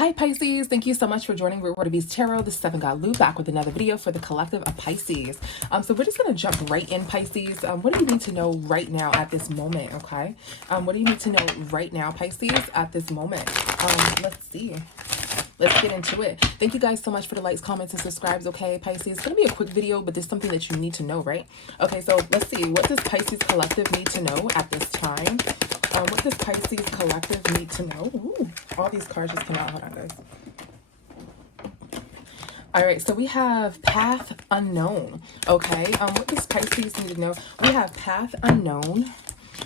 Hi Pisces, thank you so much for joining Reward of Beast Tarot. This is Seven God Lou back with another video for the collective of Pisces. So we're just going to jump right in, Pisces. What do you need to know right now at this moment, okay? What do you need to know right now, Pisces, at this moment? Let's see. Let's get into it. Thank you guys so much for the likes, comments, and subscribes, okay, Pisces? It's going to be a quick video, but there's something that you need to know, right? Okay, so let's see. What does Pisces Collective need to know at this time? What does Pisces Collective need to know? Ooh, all these cards just came out. Hold on, guys. All right, so we have Path Unknown, okay? What does Pisces need to know? We have Path Unknown.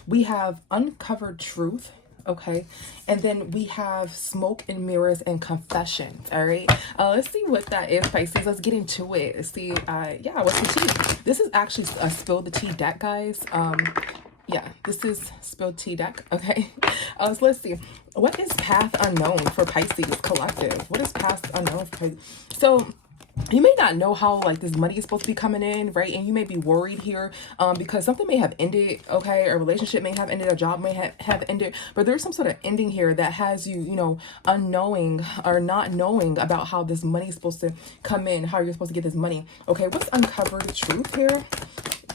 We have Uncovered Truth, okay? And then we have Smoke and Mirrors and Confessions, all right? Let's see what that is, Pisces. Let's get into it. Let's see, yeah, what's the tea? This is actually a Spill the Tea deck, guys. Yeah, this is Spilled Tea deck, okay? So let's see. What is Path Unknown for Pisces Collective? What is Path Unknown for Pisces? So you may not know how like this money is supposed to be coming in, right? And you may be worried here because something may have ended, okay? A relationship may have ended, a job may have ended, but there's some sort of ending here that has you, you know, unknowing or not knowing about how this money is supposed to come in, how you're supposed to get this money, okay? What's Uncovered Truth here?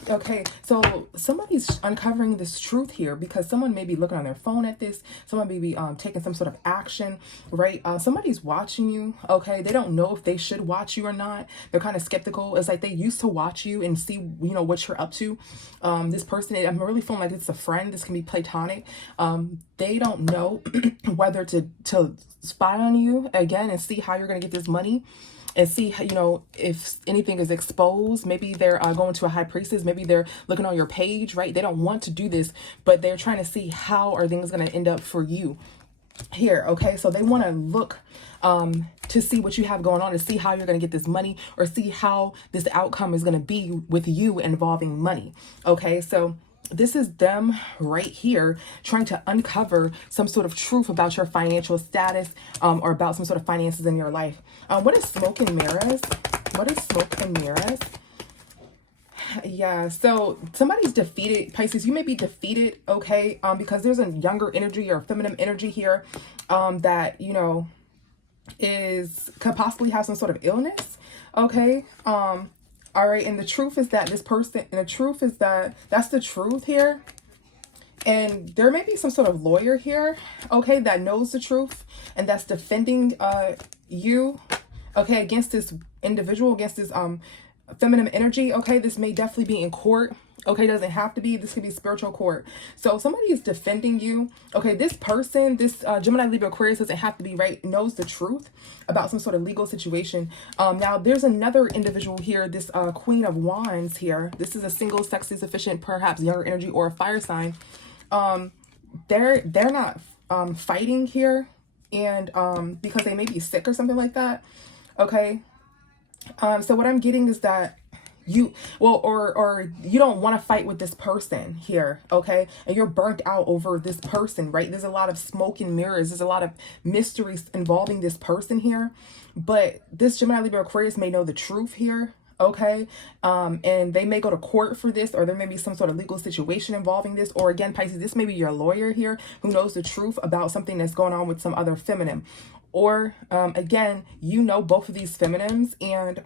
Okay, so somebody's uncovering this truth here because someone may be looking on their phone at this. Someone may be taking some sort of action, right? Somebody's watching you, okay? They don't know if they should watch you or not. They're kind of skeptical. It's like they used to watch you and see, you know, what you're up to. This person, I'm really feeling like it's a friend. This can be platonic. They don't know whether to spy on you again and see how you're going to get this money. And see, you know, if anything is exposed. Maybe they're going to a high priestess. Maybe they're looking on your page, right? They don't want to do this, but they're trying to see how are things going to end up for you here, okay? So they want to look to see what you have going on, to see how you're going to get this money or see how this outcome is going to be with you involving money, okay? So this is them right here trying to uncover some sort of truth about your financial status or about some sort of finances in your life. What is Smoke and Mirrors? What is Smoke and Mirrors? Yeah, so somebody's defeated, Pisces. You may be defeated, okay, because there's a younger energy or feminine energy here that, you know, could possibly have some sort of illness, okay? All right, and the truth is that this person, and the truth is that that's the truth here. And there may be some sort of lawyer here, okay, that knows the truth and that's defending you, okay, against this individual, against this feminine energy, okay? This may definitely be in court, okay? Doesn't have to be. This could be spiritual court. So somebody is defending you, okay? This person, this Gemini, Libra, Aquarius, doesn't have to be, right? Knows the truth about some sort of legal situation. Now there's another individual here, this Queen of Wands here. This is a single, sexy, sufficient, perhaps younger energy or a fire sign. They're not fighting here, and because they may be sick or something like that, okay? So what I'm getting is that you, well, or you don't want to fight with this person here, okay? And you're burnt out over this person, right? There's a lot of smoke and mirrors. There's a lot of mysteries involving this person here. But this Gemini, Libra, Aquarius may know the truth here, okay? And they may go to court for this, or there may be some sort of legal situation involving this. Or again, Pisces, this may be your lawyer here who knows the truth about something that's going on with some other feminine. Or again, you know both of these feminines, and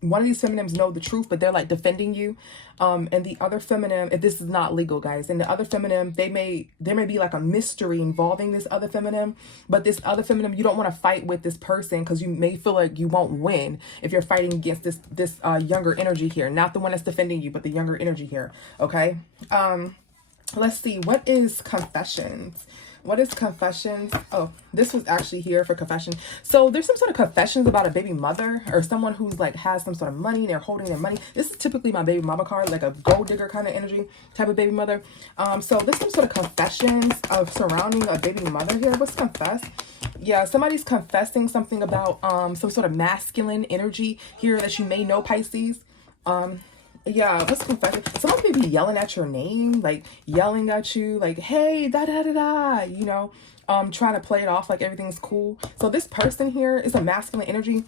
one of these feminines know the truth, but they're like defending you. And the other feminine, if this is not legal, guys, and the other feminine, there may be like a mystery involving this other feminine, but this other feminine, you don't want to fight with this person because you may feel like you won't win if you're fighting against this younger energy here, not the one that's defending you, but the younger energy here, okay? Let's see, what is Confessions? What is Confessions? Oh, this was actually here for confession. So there's some sort of confessions about a baby mother or someone who's like has some sort of money. They're holding their money. This is typically my baby mama card, like a gold digger kind of energy type of baby mother. So there's some sort of confessions of surrounding a baby mother here. What's confess? Yeah, somebody's confessing something about some sort of masculine energy here that you may know, Pisces. Yeah, what's confession? Someone may be yelling at your name, like yelling at you, like, hey, da da da da, you know, trying to play it off like everything's cool. So this person here is a masculine energy.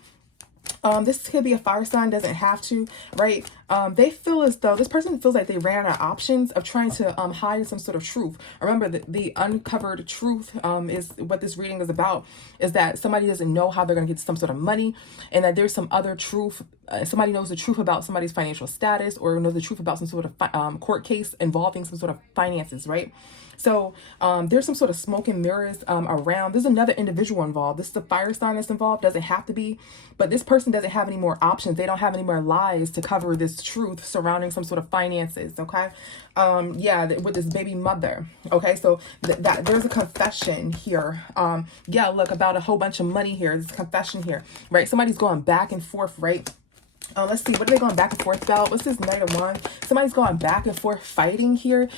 This could be a fire sign, doesn't have to, right? They feel as though this person feels like they ran out of options of trying to hide some sort of truth. Remember, the uncovered truth is what this reading is about, is that somebody doesn't know how they're going to get some sort of money, and that there's some other truth. Somebody knows the truth about somebody's financial status, or knows the truth about some sort of court case involving some sort of finances, right? So there's some sort of smoke and mirrors around. There's another individual involved. This is the fire sign that's involved. Doesn't have to be, but this person doesn't have any more options. They don't have any more lies to cover this truth surrounding some sort of finances. Okay. Yeah, with this baby mother. Okay. So that there's a confession here. Yeah, look, about a whole bunch of money here. There's a confession here, right? Somebody's going back and forth, right? Let's see, what are they going back and forth about? What's this Knight of Wands? Somebody's going back and forth fighting here.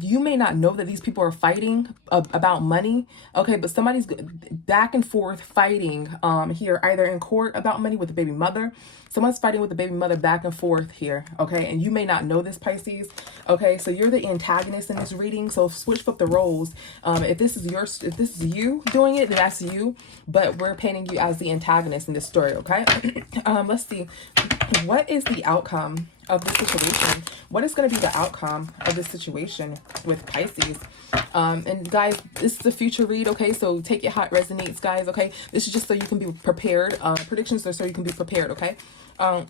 You may not know that these people are fighting about money, okay? But somebody's back and forth fighting here, either in court about money with the baby mother. Someone's fighting with the baby mother back and forth here, okay? And you may not know this, Pisces, okay? So you're the antagonist in this reading. So switch flip the roles. If this is you doing it, then that's you. But we're painting you as the antagonist in this story, okay? Let's see. What is the outcome of this situation? What is going to be the outcome of this situation with Pisces? And guys, this is a future read, okay? So take it how it resonates, guys, okay? This is just so you can be prepared. Predictions are so you can be prepared, okay?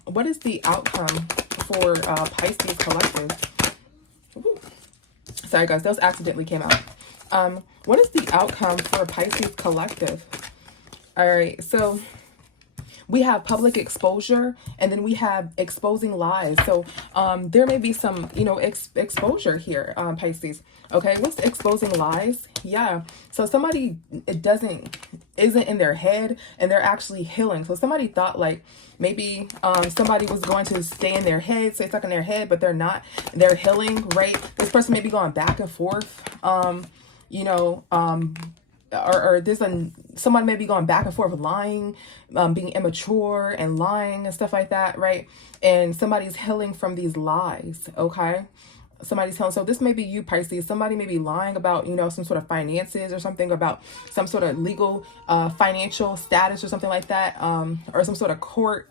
What is the outcome for Pisces collective? Ooh. Sorry, guys, those accidentally came out. What is the outcome for Pisces collective? All right, so we have public exposure, and then we have exposing lies. So there may be some, exposure here, Pisces. Okay, what's exposing lies? Yeah, so somebody isn't in their head, and they're actually healing. So somebody thought like maybe somebody was going to stay in their head, stay stuck in their head, but they're not. They're healing, right? This person may be going back and forth, or there's someone may be going back and forth lying, being immature and lying and stuff like that, right? And somebody's healing from these lies, okay? Somebody's healing. So this may be you, Pisces. Somebody may be lying about, some sort of finances or something, about some sort of legal financial status or something like that, or some sort of court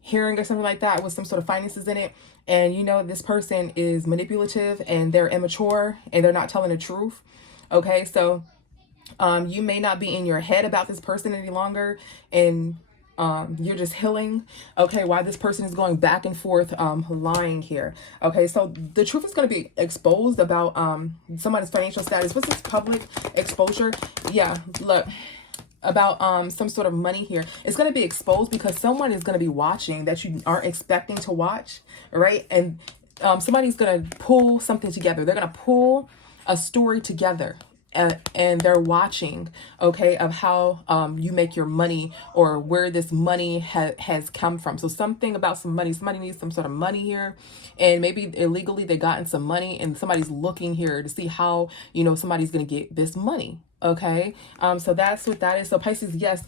hearing or something like that with some sort of finances in it. And this person is manipulative, and they're immature, and they're not telling the truth, okay? So you may not be in your head about this person any longer, and you're just healing, okay, while this person is going back and forth lying here, okay? So the truth is going to be exposed about somebody's financial status. What's this public exposure? Yeah, look, about some sort of money here. It's going to be exposed because someone is going to be watching that you aren't expecting to watch, right? And somebody's going to pull something together. They're going to pull a story together, and they're watching, okay, of how you make your money, or where this money has come from. So something about some money. Somebody needs some sort of money here, and maybe illegally they gotten some money, and somebody's looking here to see how somebody's gonna get this money. Okay, so that's what that is. So Pisces, yes,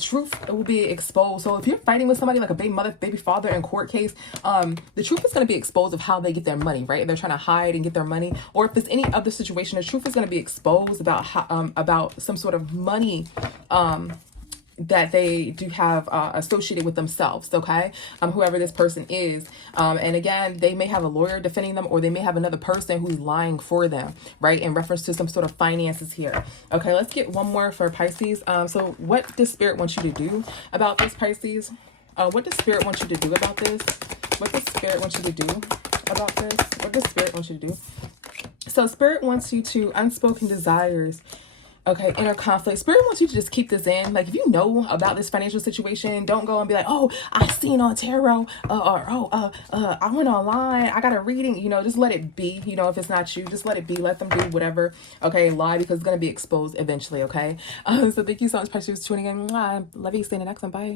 truth will be exposed. So if you're fighting with somebody like a baby mother, baby father in court case, the truth is going to be exposed of how they get their money, right? If they're trying to hide and get their money, or if there's any other situation, the truth is going to be exposed about how, about some sort of money that they do have associated with themselves, okay? Whoever this person is. And again, they may have a lawyer defending them, or they may have another person who's lying for them, right? In reference to some sort of finances here. Okay, let's get one more for Pisces. So what does Spirit want you to do about this, Pisces? What does Spirit want you to do about this? What does Spirit want you to do about this? What does Spirit want you to do? So Spirit wants you to unspoken desires. Okay, inner conflict. Spirit wants you to just keep this in. Like, if you know about this financial situation, don't go and be like, oh, I seen on tarot, I went online, I got a reading. Just let it be. If it's not you, just let it be. Let them do whatever. Okay, lie, because it's going to be exposed eventually, okay? So thank you so much, Pisces, for tuning in. Love you. See you in the next one. Bye.